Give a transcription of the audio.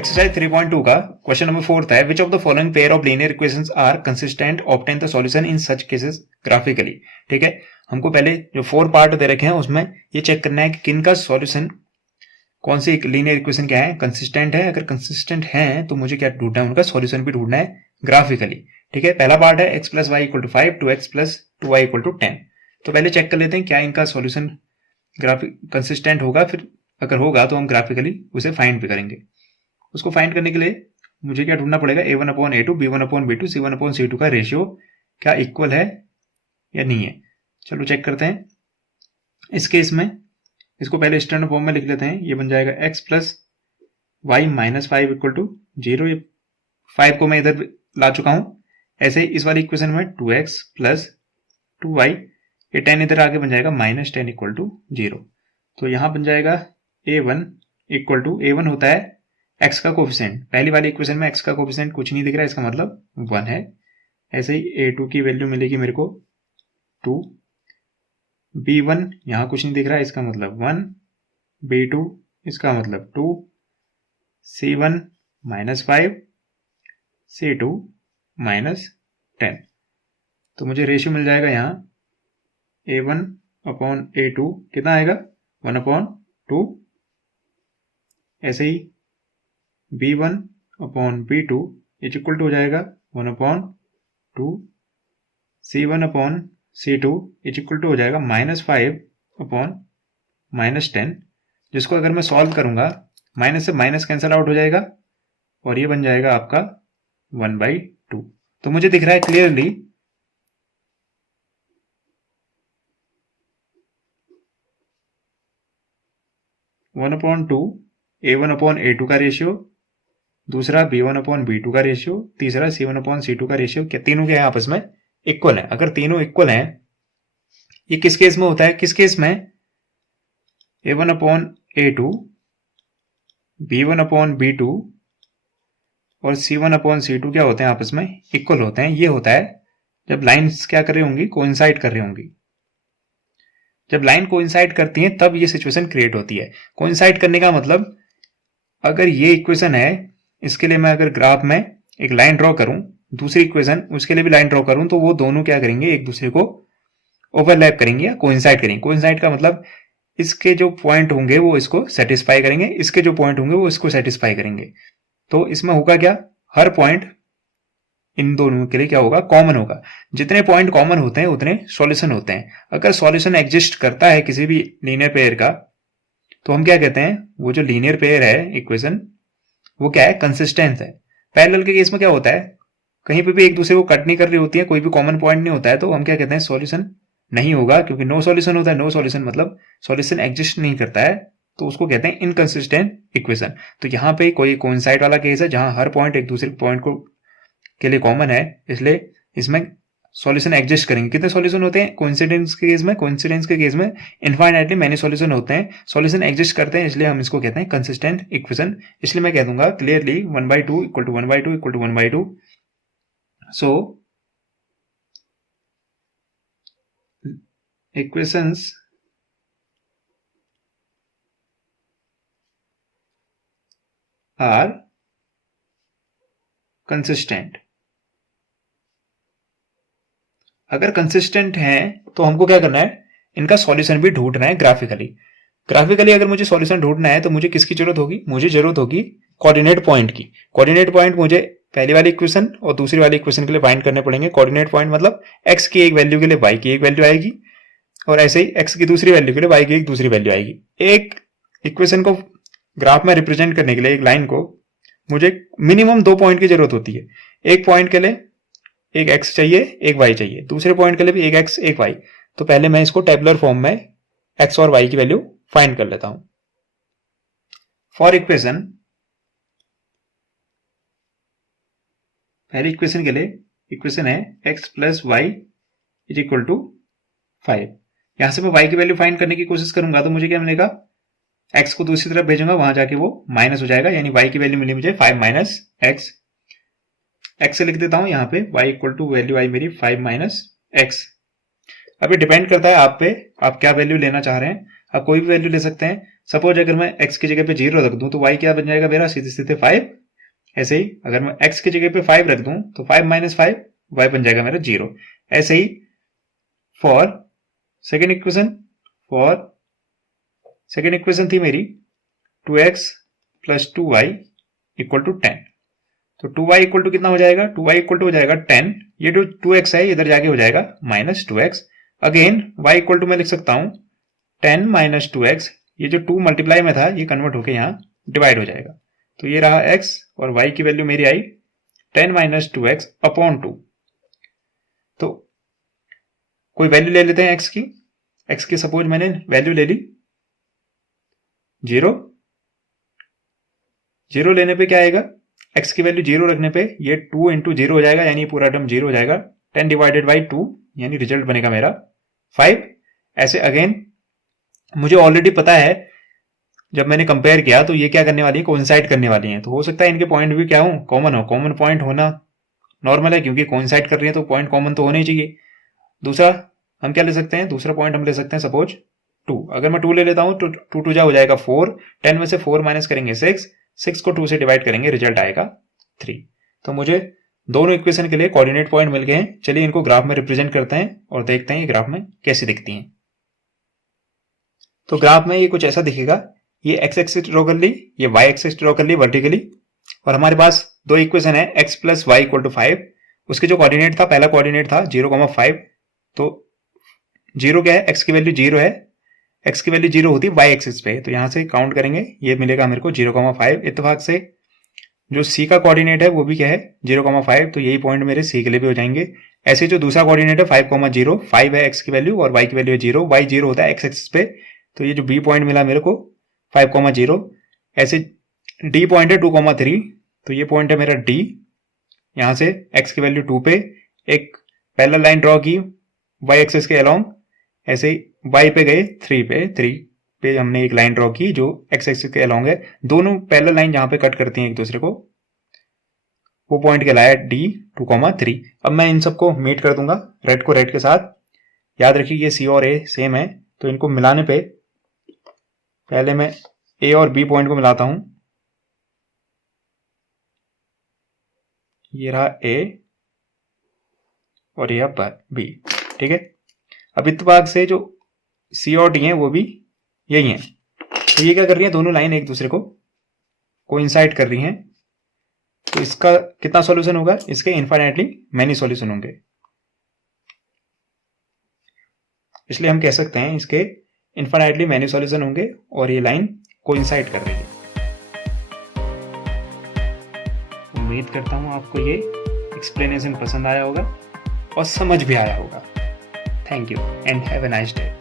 Exercise 3.2 का question number 4 है, which of the following pair of linear equations are consistent, obtain the solution in such cases graphically. ठीक है, हमको पहले जो 4 पार्ट दे रखे हैं उसमें ये चेक करना है कि किन का सॉल्यूशन, कौन सी लीनियर इक्वेशन क्या है, कंसिस्टेंट है। अगर कंसिस्टेंट है तो मुझे क्या ढूंढना है, उनका सॉल्यूशन भी ढूंढना है ग्राफिकली। ठीक है, पहला पार्ट है x plus y equal to 5 two x plus 2y equal to 10। तो पहले चेक कर लेते हैं क्या इनका सॉल्यूशन ग्राफिक कंसिस्टेंट होगा, फिर अगर होगा तो हम ग्राफिकली उसे फाइंड भी करेंगे। उसको फाइंड करने के लिए मुझे क्या ढूंढना पड़ेगा, a1/a2 b1/b2 c1/c2 का रेशियो क्या इक्वल है या नहीं है। चलो चेक करते हैं। इस केस में इसको पहले स्टैंडर्ड फॉर्म में लिख लेते हैं। ये बन जाएगा x plus y minus 5 equal to 0। ये 5 को मैं इधर ला चुका हूं। ऐसे ही इस वाली इक्वेशन में 2x प्लस 2y, ये 10 इधर आगे बन जाएगा माइनस 10 इक्वल टू 0। तो यहां बन जाएगा a1 इक्वल टू, a1 होता है x का कोफिशिएंट। पहली वाली इक्वेशन में x का कोफिशिएंट कुछ नहीं दिख रहा है, इसका मतलब 1 है। ऐसे ही a2 की वैल्यू मिलेगी मेरे को 2, b1 यहां कुछ नहीं दिख रहा है, इसका मतलब 1, b2 इसका मतलब 2, c1 माइनस 5, c2 माइनस 10। तो मुझे रेशियो मिल जाएगा यहाँ a1/a2 कितना आएगा, 1/2। ऐसे ही b1/b2 इज इक्वल टू हो जाएगा 1/2, c1/c2 इज इक्वल टू हो जाएगा -5/-10। जिसको अगर मैं सॉल्व करूंगा, माइनस से माइनस कैंसल आउट हो जाएगा और ये बन जाएगा आपका 1/2। तो मुझे दिख रहा है क्लियरली a1/a2 का रेशियो, दूसरा b1/b2 का रेशियो, तीसरा c1/c2 का रेशियो, क्या तीनों के आपस में इक्वल है। अगर तीनों इक्वल हैं, ये किस केस में होता है, किस केस में a1/a2, b1/b2 और c1/c2 क्या होते हैं, आपस में इक्वल होते हैं। ये होता है जब लाइंस क्या कर रही होंगी, कोइंसाइड कर रही होंगी। जब लाइन कोइंसाइड करती है तब ये सिचुएशन क्रिएट होती है। कोइंसाइड करने का मतलब, अगर ये इक्वेशन है, इसके लिए मैं अगर ग्राफ में एक लाइन ड्रॉ करूं, दूसरी इक्वेशन उसके लिए भी लाइन ड्रॉ करूं, तो वो दोनों क्या करेंगे, एक दूसरे को ओवरलैप करेंगे या कोइंसाइड करेंगे। कोइंसाइड का मतलब इसके जो पॉइंट होंगे वो इसको सेटिस्फाई करेंगे, इसके जो पॉइंट होंगे वो इसको सेटिस्फाई करेंगे। तो इसमें होगा क्या, हर पॉइंट इन दोनों के लिए क्या होगा, कॉमन होगा। जितने पॉइंट कॉमन होते हैं उतने सॉल्यूशन होते हैं। अगर सॉल्यूशन एग्जिस्ट करता है किसी भी लीनियर पेयर का, तो हम क्या कहते हैं, वो जो लीनियर पेयर है इक्वेशन, वो क्या है, कंसिस्टेंट है। पैरेलल के केस में क्या होता है, कहीं पे भी एक दूसरे को कट नहीं कर रही होती है, कोई भी कॉमन पॉइंट नहीं होता है, तो हम क्या कहते हैं, सॉल्यूशन नहीं होगा, क्योंकि नो सॉल्यूशन होता है। नो सॉल्यूशन मतलब सॉल्यूशन एग्जिस्ट नहीं करता है, तो उसको कहते हैं इनकंसिस्टेंट इक्वेशन। तो यहाँ पे कोई कोइंसाइड वाला केस है जहां हर पॉइंट एक दूसरे पॉइंट को के लिए कॉमन है, इसलिए इसमें सॉल्यूशन एग्जिस्ट करेंगे। कितने सॉल्यूशन होते हैं कोइंसिडेंस के केस में, कोइंसिडेंस के केस में इनफाइनाइटली मैनी सॉल्यूशन होते हैं। सॉल्यूशन एग्जिस्ट करते हैं, इसलिए हम इसको कहते हैं कंसिस्टेंट इक्वेशन। इसलिए मैं कह दूंगा clearly 1/2 equal to 1/2 equal to 1/2। So equations are consistent. अगर कंसिस्टेंट हैं तो हमको क्या करना है, इनका सॉल्यूशन भी ढूंढना है ग्राफिकली। ग्राफिकली अगर मुझे सॉल्यूशन ढूंढना है तो मुझे किसकी जरूरत होगी, मुझे जरूरत होगी कोऑर्डिनेट पॉइंट की। कोऑर्डिनेट पॉइंट मुझे पहली वाली इक्वेशन और दूसरी वाली इक्वेशन के लिए फाइंड करने पड़ेंगे। कोऑर्डिनेट पॉइंट मतलब x की एक वैल्यू के लिए y की एक वैल्यू आएगी, और ऐसे ही x की दूसरी वैल्यू के लिए y की एक दूसरी वैल्यू आएगी। एक इक्वेशन को ग्राफ में रिप्रेजेंट करने के लिए, एक लाइन को, मुझे मिनिमम 2 पॉइंट की जरूरत होती है। एक पॉइंट के लिए एक x चाहिए, एक y चाहिए, दूसरे पॉइंट के लिए भी एक x एक y। तो पहले मैं इसको टेबुलर फॉर्म में x और y की वैल्यू फाइंड कर लेता हूं। फॉर इक्वेशन, पहली इक्वेशन के लिए इक्वेशन है x plus y is equal to 5। यहां से मैं y की वैल्यू फाइंड करने की कोशिश करूंगा तो मुझे क्या मिलेगा, x को दूसरी तरफ भेजूंगा, वहां जाके वो माइनस हो जाएगा, यानी y की वैल्यू मिली मुझे 5 माइनस x। x से लिख देता हूं यहाँ पे y इक्वल टू वैल्यू आई मेरी 5 माइनस x। अब ये डिपेंड करता है आप पे, आप क्या वैल्यू लेना चाह रहे हैं। आप कोई भी वैल्यू ले सकते हैं। सपोज अगर मैं x की जगह पे 0 रख दूं तो y क्या बन जाएगा मेरा, सीधे सीधे 5। ऐसे ही अगर मैं x की जगह पे 5 रख दूं तो 5 - 5 y बन जाएगा मेरा 0। ऐसे ही फॉर सेकेंड इक्वेशन थी मेरी 2x + 2y = 10। तो 2y इक्वल टू कितना हो जाएगा, 2y इक्वल टू हो जाएगा 10। ये जो 2x है इधर जाके हो जाएगा -2x। Again y equal to मैं लिख सकता हूं 10 - 2x। ये जो 2 मल्टीप्लाई में था ये कन्वर्ट होके यहाँ डिवाइड हो जाएगा। तो ये रहा x और y की वैल्यू मेरी आई 10 - 2x अपॉन 2। तो कोई वैल्यू ले लेते हैं x की सपोज मैंने वैल्यू ले ली 0। 0 लेने पे क्या आएगा, x की वैल्यू 0 रखने पे ये 2 × 0 हो जाएगा, यानी पूरा टर्म 0 हो जाएगा। 10 डिवाइडेड बाई 2 यानी रिजल्ट बनेगा मेरा 5। ऐसे अगेन मुझे ऑलरेडी पता है जब मैंने कंपेयर किया तो ये क्या करने वाली है, कोइंसाइड करने वाली है। तो हो सकता है इनके पॉइंट भी क्या हो, कॉमन पॉइंट होना नॉर्मल है, क्योंकि कोइंसाइड कर रही है तो पॉइंट कॉमन तो होने ही चाहिए। दूसरा हम क्या ले सकते हैं, दूसरा पॉइंट हम ले सकते हैं सपोज 2। अगर मैं 2 ले लेता हूं तो 2 2 जा हो जाएगा 4। 10 में से 4 माइनस करेंगे 6 को 2 से डिवाइड करेंगे, रिजल्ट आएगा 3। तो मुझे दोनों इक्वेशन के लिए कोऑर्डिनेट पॉइंट मिल गए हैं। चलिए इनको ग्राफ में रिप्रेजेंट करते हैं और देखते हैं ये ग्राफ में कैसे दिखती हैं। तो ग्राफ में ये कुछ ऐसा दिखेगा, ये x एक्सिस ड्रॉ कर ली, ये y एक्सिस ड्रॉ कर ली वर्टिकली, और हमारे पास दो इक्वेशन है x + y = 5। उसके जो कोऑर्डिनेट था, पहला कोऑर्डिनेट था 0,5। तो 0 क्या है, x की वैल्यू 0 है, x की वैल्यू 0 होती है y एक्सिस पे। तो यहां से काउंट करेंगे, ये मिलेगा मेरे को 0,5। इत्तेफाक से जो c का कोऑर्डिनेट है वो भी क्या है 0,5। तो यही पॉइंट मेरे c के लिए भी हो जाएंगे। ऐसे जो दूसरा कोऑर्डिनेट है 5,0, 5 है x की वैल्यू और y की वैल्यू है 0। y 0 होता है x एक्सिस पे, तो ये जो b पॉइंट मिला मेरे को 5,0। ऐसे d पॉइंट है 2,3, तो ये पॉइंट है मेरा d। यहां से x की वैल्यू 2 पे एक पैरेलल लाइन ड्रॉ की y एक्सिस के अलोंग, ऐसे y पे गए 3 पे हमने एक लाइन ड्रॉ की जो x एक्सिस के अलोंग है। दोनों पैरेलल लाइन जहां पे कट करती हैं एक दूसरे को, वो पॉइंट कहलाया d 2,3। अब मैं इन सबको मीट कर दूंगा रेड को रेड के साथ। याद रखिए ये c और a सेम है, तो इनको मिलाने पे पहले मैं a और b पॉइंट को मिलाता हूं। ये रहा a और ये b, ठीक है। अब इत्तेफाक से जो c और d हैं वो भी यही हैं। तो ये क्या कर रही है, दोनों लाइन एक दूसरे को कोइंसाइड कर रही हैं। तो इसका कितना सॉल्यूशन होगा, इसके इनफाइनाइटली मैनी सॉल्यूशन होंगे। इसलिए हम कह सकते हैं इसके इनफाइनाइटली मैनी सॉल्यूशन होंगे और ये लाइन कोइंसाइड कर रही है। उम्मीद करता हूं आपको ये एक्सप्लेनेशन पसंद आया होगा और समझ भी आया होगा। Thank you and have a nice day.